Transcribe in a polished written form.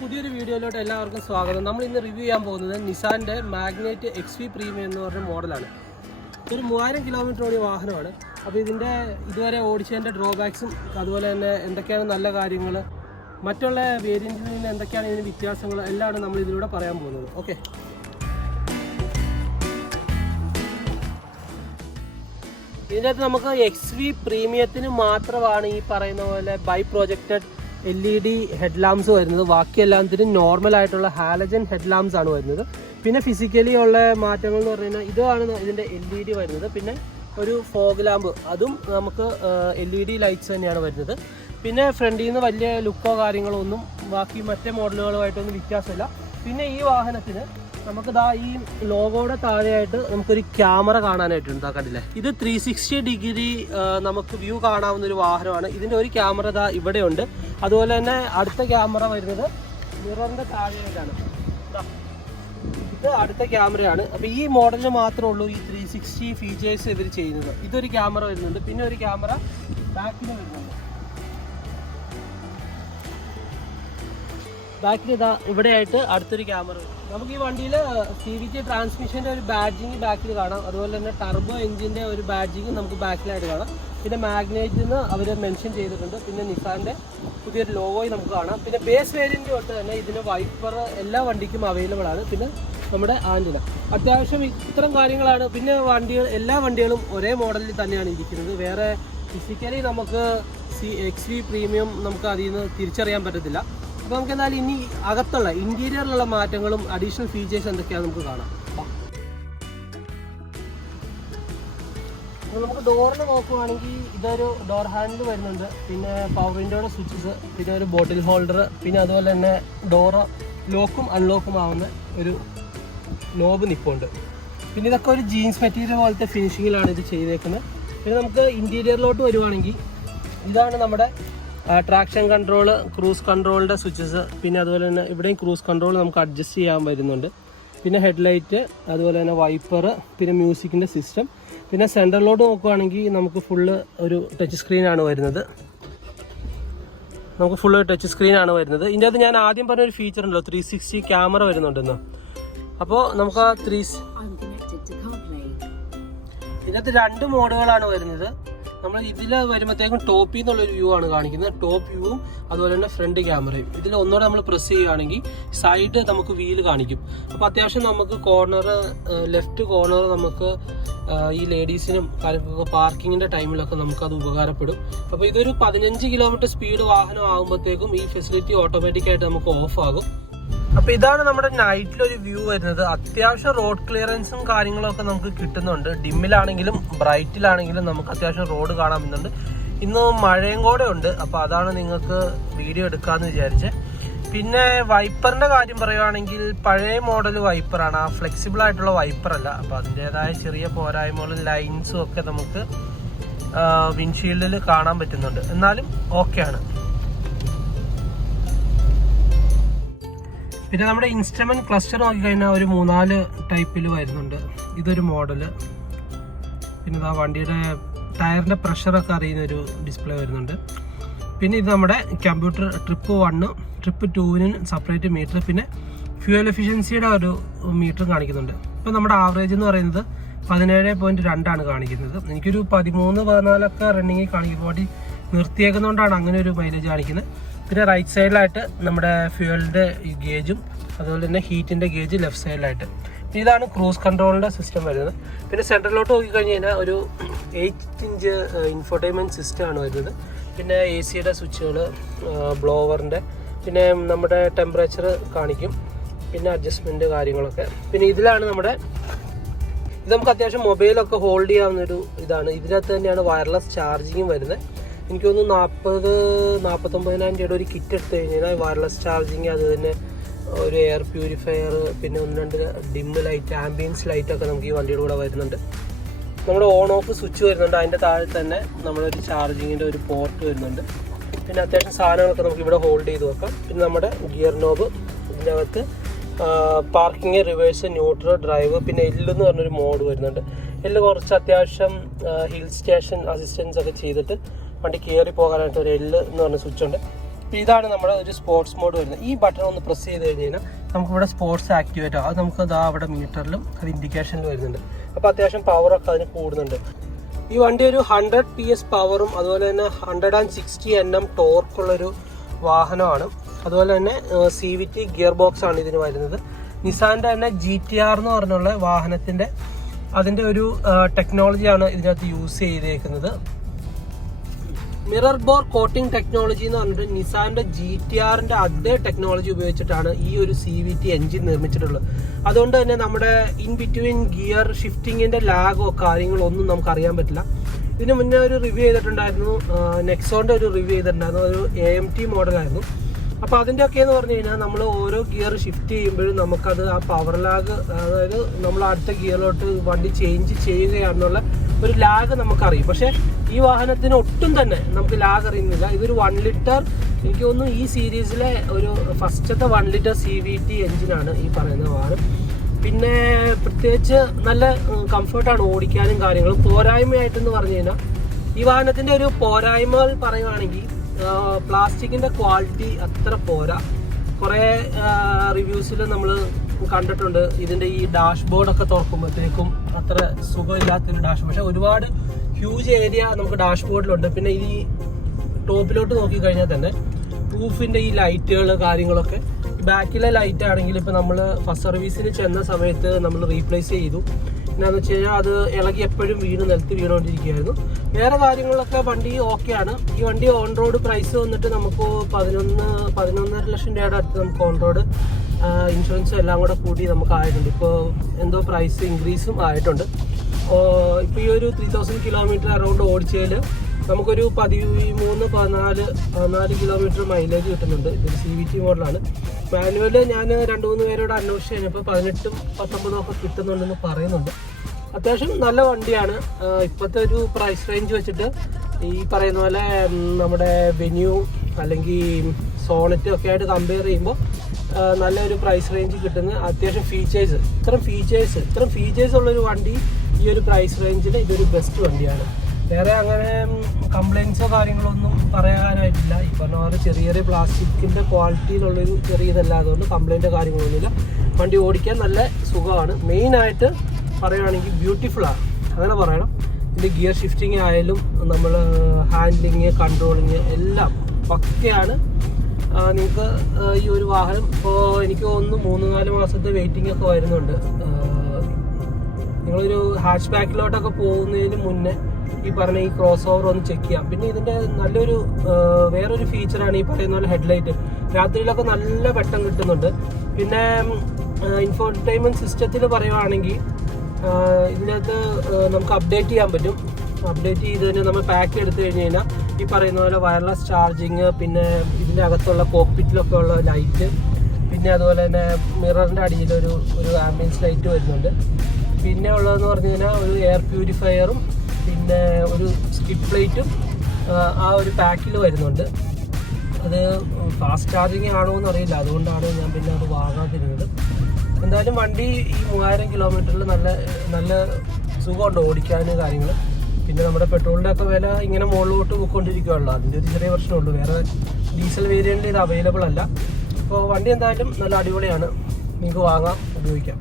പുതിയൊരു വീഡിയോയിലോട്ട് എല്ലാവർക്കും സ്വാഗതം. നമ്മൾ ഇന്ന് റിവ്യൂ ചെയ്യാൻ പോകുന്നത് നിസാൻ്റെ മാഗ്നൈറ്റ് XV പ്രീമിയം എന്ന് പറഞ്ഞ മോഡലാണ്. ഇതൊരു 3000 കിലോമീറ്റർ ഓടിയ വാഹനമാണ്. അപ്പോൾ ഇതിൻ്റെ ഇതുവരെ ഓടിച്ചതിൻ്റെ ഡ്രോബാക്സും അതുപോലെ തന്നെ എന്തൊക്കെയാണ് നല്ല കാര്യങ്ങൾ, മറ്റുള്ള വേരിയൻറ്റിൽ നിന്ന് എന്തൊക്കെയാണ് ഇതിന് വ്യത്യാസങ്ങൾ എല്ലാമാണ് നമ്മൾ ഇതിലൂടെ പറയാൻ പോകുന്നത്. ഓക്കെ, ഇതിൻ്റെ അകത്ത് നമുക്ക് XV പ്രീമിയത്തിന് മാത്രമാണ് ഈ പറയുന്ന പോലെ by projected LED head lamps വരുന്നത്. ബാക്കി എല്ലാത്തിനും നോർമൽ ആയിട്ടുള്ള ഹാലജൻ ഹെഡ് ലാംപ്സ് ആണ് വരുന്നത്. പിന്നെ ഫിസിക്കലി ഉള്ള മാറ്റങ്ങൾ എന്ന് പറഞ്ഞു കഴിഞ്ഞാൽ ഇതാണ് ഇതിൻ്റെ LED വരുന്നത്. പിന്നെ ഒരു ഫോഗ് ലാമ്പ്, അതും നമുക്ക് LED ലൈറ്റ്സ് തന്നെയാണ് വരുന്നത്. പിന്നെ ഫ്രണ്ടിൽ നിന്ന് വലിയ ലുക്കോ കാര്യങ്ങളോ ഒന്നും ബാക്കി മറ്റേ മോഡലുകളുമായിട്ടൊന്നും വ്യത്യാസമില്ല. പിന്നെ ഈ വാഹനത്തിന് നമുക്ക് ഈ ലോഗോയുടെ താഴെയായിട്ട് നമുക്കൊരു ക്യാമറ കാണാനായിട്ടുണ്ട്. കണ്ടില്ലേ, ഇത് 360 ഡിഗ്രി നമുക്ക് വ്യൂ കാണാവുന്ന ഒരു വാഹനമാണ്. ഇതിൻ്റെ ഒരു ക്യാമറ ഇവിടെയുണ്ട്. അതുപോലെ തന്നെ അടുത്ത ക്യാമറ വരുന്നത് മിററിൻ്റെ താഴെയായിട്ടാണ്. ഇത് അടുത്ത ക്യാമറയാണ്. അപ്പോൾ ഈ മോഡലിന് മാത്രമേ ഉള്ളൂ ഈ 360 ഫീച്ചേഴ്സ് ഇവർ ചെയ്യുന്നത്. ഇതൊരു ക്യാമറ വരുന്നുണ്ട്. പിന്നെ ഒരു ക്യാമറ ബാക്കിൽ വരുന്നുണ്ട്. ബാക്കിൽ ഇവിടെ ആയിട്ട് അടുത്തൊരു ക്യാമറ. നമുക്ക് ഈ വണ്ടിയിൽ CVT ട്രാൻസ്മിഷൻ്റെ ഒരു ബാഡ്ജിങ് ബാക്കിൽ കാണാം. അതുപോലെ തന്നെ ടർബോ എഞ്ചിൻ്റെ ഒരു ബാഡ്ജിങ് നമുക്ക് ബാക്കിലായിട്ട് കാണാം. പിന്നെ മാഗ്നൈറ്റിൽ നിന്ന് അവർ മെൻഷൻ ചെയ്തിട്ടുണ്ട്. പിന്നെ നിസാൻ്റെ പുതിയൊരു ലോഗോയും നമുക്ക് കാണാം. പിന്നെ ബേസ് വേരിയൻ്റ് തൊട്ട് തന്നെ ഇതിന് വൈപ്പർ എല്ലാ വണ്ടിക്കും അവൈലബിൾ ആണ്. പിന്നെ നമ്മുടെ ആൻറ്റിന, അത്യാവശ്യം ഇത്തരം കാര്യങ്ങളാണ്. പിന്നെ എല്ലാ വണ്ടികളും ഒരേ മോഡലിൽ തന്നെയാണ് ഇരിക്കുന്നത്. വേറെ ഫിസിക്കലി നമുക്ക് XV പ്രീമിയം നമുക്ക് അതിൽ നിന്ന് തിരിച്ചറിയാൻ പറ്റത്തില്ല. അപ്പോൾ നമുക്ക് എന്തായാലും ഇനി അകത്തുള്ള ഇൻറ്റീരിയറിലുള്ള മാറ്റങ്ങളും അഡീഷണൽ ഫീച്ചേഴ്സ് എന്തൊക്കെയാണെന്ന് നമുക്ക് കാണാം. അപ്പോൾ നമുക്ക് ഡോറിന് നോക്കുവാണെങ്കിൽ ഇതൊരു ഡോർ ഹാൻഡിൽ വരുന്നുണ്ട്. പിന്നെ പവർ വിൻഡോയുടെ സ്വിച്ചസ്, പിന്നെ ഒരു ബോട്ടിൽ ഹോൾഡർ, പിന്നെ അതുപോലെ തന്നെ ഡോറ് ലോക്കും അൺലോക്കും ആവുന്ന ഒരു നോബ് നിപ്പുണ്ട്. പിന്നെ ഇതൊക്കെ ഒരു ജീൻസ് മെറ്റീരിയൽ പോലത്തെ ഫിനിഷിങ്ങിലാണ് ഇത് ചെയ്തേക്കുന്നത്. പിന്നെ നമുക്ക് ഇൻറ്റീരിയറിലോട്ട് വരുവാണെങ്കിൽ ഇതാണ് നമ്മുടെ ട്രാക്ഷൻ കൺട്രോൾ, ക്രൂസ് കൺട്രോളിൻ്റെ സ്വിച്ചസ്. പിന്നെ അതുപോലെ തന്നെ ഇവിടെയും ക്രൂസ് കൺട്രോൾ നമുക്ക് അഡ്ജസ്റ്റ് ചെയ്യാൻ വരുന്നുണ്ട്. പിന്നെ ഹെഡ്ലൈറ്റ്, അതുപോലെ തന്നെ വൈപ്പർ, പിന്നെ മ്യൂസിക്കിൻ്റെ സിസ്റ്റം. പിന്നെ സെൻറ്ററിലോട്ട് നോക്കുകയാണെങ്കിൽ നമുക്ക് ഫുള്ള് ഒരു ടച്ച് സ്ക്രീനാണ് വരുന്നത്. ഇതിൻ്റെ അകത്ത് ഞാൻ ആദ്യം പറഞ്ഞൊരു ഫീച്ചർ ഉണ്ടല്ലോ, 360 ക്യാമറ വരുന്നുണ്ടെന്ന്. അപ്പോൾ നമുക്ക് ആ ഇതിനകത്ത് 2 മോഡുകളാണ് വരുന്നത്. നമ്മൾ ഇതിൽ വരുമ്പോഴത്തേക്കും ടോപ്പിൽ നിന്നുള്ളൊരു വ്യൂ ആണ് കാണിക്കുന്നത്. ടോപ്പ് വ്യൂവും അതുപോലെ തന്നെ ഫ്രണ്ട് ക്യാമറയും. ഇതിൽ ഒന്നുകൂടെ നമ്മൾ പ്രസ് ചെയ്യുകയാണെങ്കിൽ സൈഡ് നമുക്ക് വീല് കാണിക്കും. അപ്പോൾ അത്യാവശ്യം നമുക്ക് ലെഫ്റ്റ് കോർണർ നമുക്ക് ഈ ലേഡീസിനും പാർക്കിങ്ങിൻ്റെ ടൈമിലൊക്കെ നമുക്കത് ഉപകാരപ്പെടും. അപ്പോൾ ഇതൊരു 15 കിലോമീറ്റർ സ്പീഡ് വാഹനം ആകുമ്പോഴത്തേക്കും ഈ ഫെസിലിറ്റി ഓട്ടോമാറ്റിക്കായിട്ട് നമുക്ക് ഓഫ് ആകും. അപ്പോൾ ഇതാണ് നമ്മുടെ നൈറ്റിലൊരു വ്യൂ വരുന്നത്. അത്യാവശ്യം റോഡ് ക്ലിയറൻസും കാര്യങ്ങളൊക്കെ നമുക്ക് കിട്ടുന്നുണ്ട്. ഡിമ്മിലാണെങ്കിലും ബ്രൈറ്റിലാണെങ്കിലും നമുക്ക് അത്യാവശ്യം റോഡ് കാണാൻ പറ്റുന്നുണ്ട്. ഇന്ന് മഴയും കൂടെ ഉണ്ട്. അപ്പോൾ അതാണ് നിങ്ങൾക്ക് വീഡിയോ എടുക്കാമെന്ന് വിചാരിച്ചത്. പിന്നെ വൈപ്പറിൻ്റെ കാര്യം പറയുകയാണെങ്കിൽ പഴയ മോഡൽ വൈപ്പറാണ്, ആ ഫ്ലെക്സിബിൾ ആയിട്ടുള്ള വൈപ്പറല്ല. അപ്പോൾ അതിൻ്റേതായ ചെറിയ പോരായ്മകളും ലൈൻസും ഒക്കെ നമുക്ക് വിൻഷീൽഡിൽ കാണാൻ പറ്റുന്നുണ്ട്. എന്നാലും ഓക്കെയാണ്. പിന്നെ നമ്മുടെ ഇൻസ്ട്രുമെന്റ് ക്ലസ്റ്റർ നോക്കിക്കഴിഞ്ഞാൽ ഒരു 3-4 ടൈപ്പിൽ വരുന്നുണ്ട്. ഇതൊരു മോഡല്. പിന്നെ വണ്ടിയുടെ ടയറിൻ്റെ പ്രഷറൊക്കെ അറിയുന്നൊരു ഡിസ്പ്ലേ വരുന്നുണ്ട്. പിന്നെ ഇത് നമ്മുടെ computer trip 1, trip 2 separate meter, പിന്നെ ഫ്യൂവൽ എഫിഷ്യൻസിയുടെ ഒരു മീറ്റർ കാണിക്കുന്നുണ്ട്. ഇപ്പോൾ നമ്മുടെ ആവറേജ് എന്ന് പറയുന്നത് 17.2 ആണ് കാണിക്കുന്നത്. എനിക്കൊരു 13-14 റണ്ണിങ്ങിൽ കാണിക്കുന്നത്. വണ്ടി നിർത്തിയേക്കുന്നതുകൊണ്ടാണ് അങ്ങനെ ഒരു മൈലേജ് കാണിക്കുന്നത്. പിന്നെ റൈറ്റ് സൈഡിലായിട്ട് നമ്മുടെ ഫ്യൂവലിൻ്റെ ഗേജും അതുപോലെ തന്നെ ഹീറ്റിൻ്റെ ഗേജ് ലെഫ്റ്റ് സൈഡിലായിട്ട്. ഇതാണ് ക്രൂസ് കൺട്രോളിൻ്റെ സിസ്റ്റം വരുന്നത്. പിന്നെ സെൻറ്ററിലോട്ട് നോക്കിക്കഴിഞ്ഞ് കഴിഞ്ഞാൽ ഒരു 8 ഇഞ്ച് ഇൻഫോർടൈൻമെൻറ്റ് സിസ്റ്റമാണ് വരുന്നത്. പിന്നെ AC സ്വിച്ചുകൾ, ബ്ലോവറിൻ്റെ, പിന്നെ നമ്മുടെ ടെമ്പറേച്ചർ കാണിക്കും, പിന്നെ അഡ്ജസ്റ്റ്മെൻറ്റ് കാര്യങ്ങളൊക്കെ. പിന്നെ ഇതിലാണ് ഇത് നമുക്ക് അത്യാവശ്യം മൊബൈലൊക്കെ ഹോൾഡ് ചെയ്യാവുന്നൊരു ഇതാണ്. ഇതിനകത്ത് തന്നെയാണ് വയർലെസ് ചാർജിങ്ങും വരുന്നത്. എനിക്ക് തോന്നുന്നു 40,000-49,000 രൂപയുടെ ഒരു കിറ്റ് എടുത്തു കഴിഞ്ഞാൽ വയർലെസ് ചാർജിങ്, അത് തന്നെ ഒരു എയർ പ്യൂരിഫയർ, പിന്നെ 1-2 ഡിം ലൈറ്റ്, ആംബിയൻസ് ലൈറ്റൊക്കെ നമുക്ക് ഈ വണ്ടിയുടെ കൂടെ വരുന്നുണ്ട്. നമ്മുടെ ഓൺ ഓഫ് സ്വിച്ച് വരുന്നുണ്ട്. അതിൻ്റെ താഴെ തന്നെ നമ്മളൊരു ചാർജിങ്ങിൻ്റെ ഒരു പോർട്ട് വരുന്നുണ്ട്. പിന്നെ അത്യാവശ്യം സാധനങ്ങളൊക്കെ നമുക്ക് ഇവിടെ ഹോൾഡ് ചെയ്ത് വെക്കാം. പിന്നെ നമ്മുടെ ഗിയർ നോബ്, ഇതിനകത്ത് പാർക്കിങ്, റിവേഴ്സ്, ന്യൂട്രൽ, ഡ്രൈവ്, പിന്നെ എന്ന് പറഞ്ഞൊരു മോഡ് വരുന്നുണ്ട്. കുറച്ച് അത്യാവശ്യം ഹിൽ സ്റ്റേഷൻ അസിസ്റ്റൻസ് ഒക്കെ ചെയ്തിട്ട് വണ്ടി കയറി പോകാനായിട്ട് ഒരു എന്ന് പറഞ്ഞ സ്വിച്ച് ഉണ്ട്. ഇതാണ് നമ്മുടെ ഒരു സ്പോർട്സ് മോഡ് വരുന്നത്. ഈ ബട്ടൺ ഒന്ന് പ്രസ് ചെയ്ത് കഴിഞ്ഞാൽ നമുക്കിവിടെ സ്പോർട്സ് ആക്ടിവേറ്റ് ആവും. അത് നമുക്ക് ഇതാ അവിടെ മീറ്ററിലും അത് ഇൻഡിക്കേഷനിൽ വരുന്നുണ്ട്. അപ്പോൾ അത്യാവശ്യം പവറൊക്കെ അതിന് കൂടുന്നുണ്ട്. ഈ വണ്ടി ഒരു 100 PS പവറും അതുപോലെ തന്നെ 160 Nm ടോർക്കുള്ളൊരു വാഹനമാണ്. അതുപോലെ തന്നെ CVT ഗിയർ ബോക്സ് ആണ് ഇതിന് വരുന്നത്. നിസാൻ്റെ തന്നെ GTR എന്ന് പറഞ്ഞുള്ള വാഹനത്തിൻ്റെ അതിൻ്റെ ഒരു ടെക്നോളജിയാണ് ഇതിനകത്ത് യൂസ് ചെയ്തേക്കുന്നത്. മിറർ ബോർ കോട്ടിംഗ് ടെക്നോളജി എന്ന് പറഞ്ഞിട്ട് നിസാൻ്റെ GTRൻ്റെ അതേ ടെക്നോളജി ഉപയോഗിച്ചിട്ടാണ് ഈ ഒരു CVT എൻജിൻ നിർമ്മിച്ചിട്ടുള്ളത്. അതുകൊണ്ട് തന്നെ നമ്മുടെ ഇൻ ബിറ്റ്വീൻ ഗിയർ ഷിഫ്റ്റിങ്ങിൻ്റെ ലാഗോ കാര്യങ്ങളോ ഒന്നും നമുക്ക് അറിയാൻ പറ്റില്ല. ഇതിന് മുന്നേ ഒരു റിവ്യൂ ചെയ്തിട്ടുണ്ടായിരുന്നു, നെക്സോണിൻ്റെ ഒരു റിവ്യൂ ചെയ്തിട്ടുണ്ടായിരുന്നു. ഒരു AMT മോഡലായിരുന്നു. അപ്പോൾ അതിൻ്റെയൊക്കെ എന്ന് പറഞ്ഞു കഴിഞ്ഞാൽ നമ്മൾ ഓരോ ഗിയർ ഷിഫ്റ്റ് ചെയ്യുമ്പോഴും നമുക്കത് ആ പവർ ലാഗ്, അതായത് നമ്മൾ അടുത്ത ഗിയറിലോട്ട് വണ്ടി ചേഞ്ച് ചെയ്യുകയാണെന്നുള്ള ഒരു ലാഗ് നമുക്കറിയും. പക്ഷേ ഈ വാഹനത്തിന് ഒട്ടും തന്നെ നമുക്ക് ലാഗ് അറിയുന്നില്ല. ഇതൊരു 1 ലിറ്റർ, എനിക്ക് തോന്നുന്നു ഈ സീരീസിലെ ഒരു ഫസ്റ്റത്തെ 1 ലിറ്റർ CVT എഞ്ചിനാണ് ഈ പറയുന്ന വാഹനം. പിന്നെ പ്രത്യേകിച്ച് നല്ല കംഫർട്ടാണ് ഓടിക്കാനും കാര്യങ്ങളും. പോരായ്മയായിട്ടെന്ന് പറഞ്ഞു കഴിഞ്ഞാൽ ഈ വാഹനത്തിൻ്റെ ഒരു പോരായ്മകൾ പറയുകയാണെങ്കിൽ പ്ലാസ്റ്റിക്കിൻ്റെ ക്വാളിറ്റി അത്ര പോരാ. കുറേ റിവ്യൂസിൽ നമ്മൾ കണ്ടിട്ടുണ്ട് ഇതിൻ്റെ ഈ ഡാഷ്ബോർഡൊക്കെ തുറക്കുമ്പോഴത്തേക്കും അത്ര സുഖമില്ലാത്തൊരു ഡാഷ്ബോർഡ്. പക്ഷേ ഒരുപാട് ഹ്യൂജ് ഏരിയ നമുക്ക് ഡാഷ്ബോർഡിലുണ്ട്. പിന്നെ ഈ ടോപ്പിലോട്ട് നോക്കിക്കഴിഞ്ഞാൽ തന്നെ റൂഫിൻ്റെ ഈ ലൈറ്റുകൾ കാര്യങ്ങളൊക്കെ, ബാക്കിലെ ലൈറ്റ് ആണെങ്കിൽ ഇപ്പോൾ നമ്മൾ ഫസ്റ്റ് സർവീസിന് ചെന്ന സമയത്ത് നമ്മൾ റീപ്ലേസ് ചെയ്തു. എന്താണെന്ന് വെച്ച് കഴിഞ്ഞാൽ അത് ഇളകി എപ്പോഴും നിലത്ത് വീണുകൊണ്ടിരിക്കുകയായിരുന്നു. വേറെ കാര്യങ്ങളൊക്കെ വണ്ടി ഓക്കെയാണ്. ഈ വണ്ടി ഓൺ റോഡ് പ്രൈസ് വന്നിട്ട് നമുക്ക് 11.5 ലക്ഷം രൂപയുടെ അടുത്ത് നമുക്ക് ഓൺ റോഡ് ഇൻഷുറൻസും എല്ലാം കൂടെ കൂടി നമുക്ക് ആയിട്ടുണ്ട്. ഇപ്പോൾ എന്തോ പ്രൈസ് ഇൻക്രീസും ആയിട്ടുണ്ട്. ഇപ്പോൾ ഈ ഒരു 3000 കിലോമീറ്റർ അറൗണ്ട് ഓടിച്ചതിൽ നമുക്കൊരു 13-14 കിലോമീറ്റർ മൈലേജ് കിട്ടുന്നുണ്ട്. ഇതൊരു CVT മോഡലാണ്. മാനുവൽ ഞാൻ 2-3 പേരോട് അന്വേഷിച്ച് കഴിഞ്ഞപ്പോൾ 18-19 ഒക്കെ കിട്ടുന്നുണ്ടെന്ന് പറയുന്നുണ്ട്. അത്യാവശ്യം നല്ല വണ്ടിയാണ്. ഇപ്പോഴത്തെ ഒരു പ്രൈസ് റേഞ്ച് വെച്ചിട്ട് ഈ പറയുന്ന പോലെ നമ്മുടെ വെന്യൂ അല്ലെങ്കിൽ സോണറ്റ് ഒക്കെ ആയിട്ട് കമ്പയർ ചെയ്യുമ്പോൾ നല്ലൊരു പ്രൈസ് റേഞ്ച് കിട്ടുന്ന അത്യാവശ്യം ഫീച്ചേഴ്സ്, ഇത്രയും ഫീച്ചേഴ്സ് ഉള്ളൊരു വണ്ടി ഈ ഒരു പ്രൈസ് റേഞ്ചിൽ ഇതൊരു ബെസ്റ്റ് വണ്ടിയാണ്. വേറെ അങ്ങനെ കംപ്ലയിൻസോ കാര്യങ്ങളോ ഒന്നും പറയാനായിട്ടില്ല. ഈ പറഞ്ഞ പോലെ ചെറിയ പ്ലാസ്റ്റിക്കിൻ്റെ ക്വാളിറ്റിയിലുള്ളൊരു ചെറിയ ഇതല്ലാതുകൊണ്ട് കംപ്ലയിൻറ്റോ കാര്യങ്ങളൊന്നുമില്ല. വണ്ടി ഓടിക്കാൻ നല്ല സുഖമാണ്. മെയിനായിട്ട് പറയുകയാണെങ്കിൽ ബ്യൂട്ടിഫുള്ളാണ്, അങ്ങനെ പറയണം. ഇതിൻ്റെ ഗിയർ ഷിഫ്റ്റിംഗ് ആയാലും നമ്മൾ ഹാൻഡ്ലിങ്, കൺട്രോളിങ് എല്ലാം പക്കയാണ്. നിങ്ങൾക്ക് ഈ ഒരു വാഹനം ഇപ്പോൾ എനിക്ക് തോന്നുന്നു 3-4 മാസത്തെ വെയിറ്റിംഗ് ഒക്കെ വരുന്നുണ്ട്. നിങ്ങളൊരു ഹാച്ച് ബാക്കിലോട്ടൊക്കെ പോകുന്നതിന് മുന്നേ ഈ പറഞ്ഞ ഈ ക്രോസ് ഓവർ ഒന്ന് ചെക്ക് ചെയ്യാം. പിന്നെ ഇതിൻ്റെ നല്ലൊരു വേറൊരു ഫീച്ചറാണ് ഈ പറയുന്ന പോലെ ഹെഡ്ലൈറ്റ്. രാത്രിയിലൊക്കെ നല്ല വെട്ടം കിട്ടുന്നുണ്ട്. പിന്നെ ഇൻഫോർടൈൻമെൻറ്റ് സിസ്റ്റത്തിൽ പറയുവാണെങ്കിൽ ഇതിനകത്ത് നമുക്ക് അപ്ഡേറ്റ് ചെയ്യാൻ പറ്റും. അപ്ഡേറ്റ് ചെയ്ത് തന്നെ നമ്മൾ പാക്ക് എടുത്തു കഴിഞ്ഞ് കഴിഞ്ഞാൽ ഈ പറയുന്ന പോലെ വയർലെസ് ചാർജിങ്, പിന്നെ ഇതിൻ്റെ അകത്തുള്ള കോക്പിറ്റിലൊക്കെ ഉള്ള ലൈറ്റ്, പിന്നെ അതുപോലെ തന്നെ മിററിൻ്റെ അടിയിലൊരു ആംബിയൻസ് ലൈറ്റ് വരുന്നുണ്ട്. പിന്നെ ഉള്ളതെന്ന് പറഞ്ഞു കഴിഞ്ഞാൽ ഒരു എയർ പ്യൂരിഫയറും പിന്നെ ഒരു സ്കിപ്പ് ലൈറ്റും ആ ഒരു പാക്കിൽ വരുന്നുണ്ട്. അത് ഫാസ്റ്റ് ചാർജിങ് ആണോ എന്നറിയില്ല, അതുകൊണ്ടാണ് ഞാൻ പിന്നെ അത് വാങ്ങാതിരുന്നത്. എന്തായാലും വണ്ടി ഈ 3000 കിലോമീറ്ററിൽ നല്ല സുഖമുണ്ട് ഓടിക്കാൻ കാര്യങ്ങൾ. പിന്നെ നമ്മുടെ പെട്രോളിൻ്റെ ഒക്കെ വില ഇങ്ങനെ മുകളിലോട്ട് പോയിക്കൊണ്ടിരിക്കുകയുള്ളൂ. അതിൻ്റെ ഒരു ചെറിയ പ്രശ്നമുള്ളൂ. വേറെ ഡീസൽ വേരിയൻറ്റിൽ ഇത് അവൈലബിൾ അല്ല. അപ്പോൾ വണ്ടി എന്തായാലും നല്ല അടിപൊളിയാണ്, നിങ്ങൾക്ക് വാങ്ങാം, ഉപയോഗിക്കാം.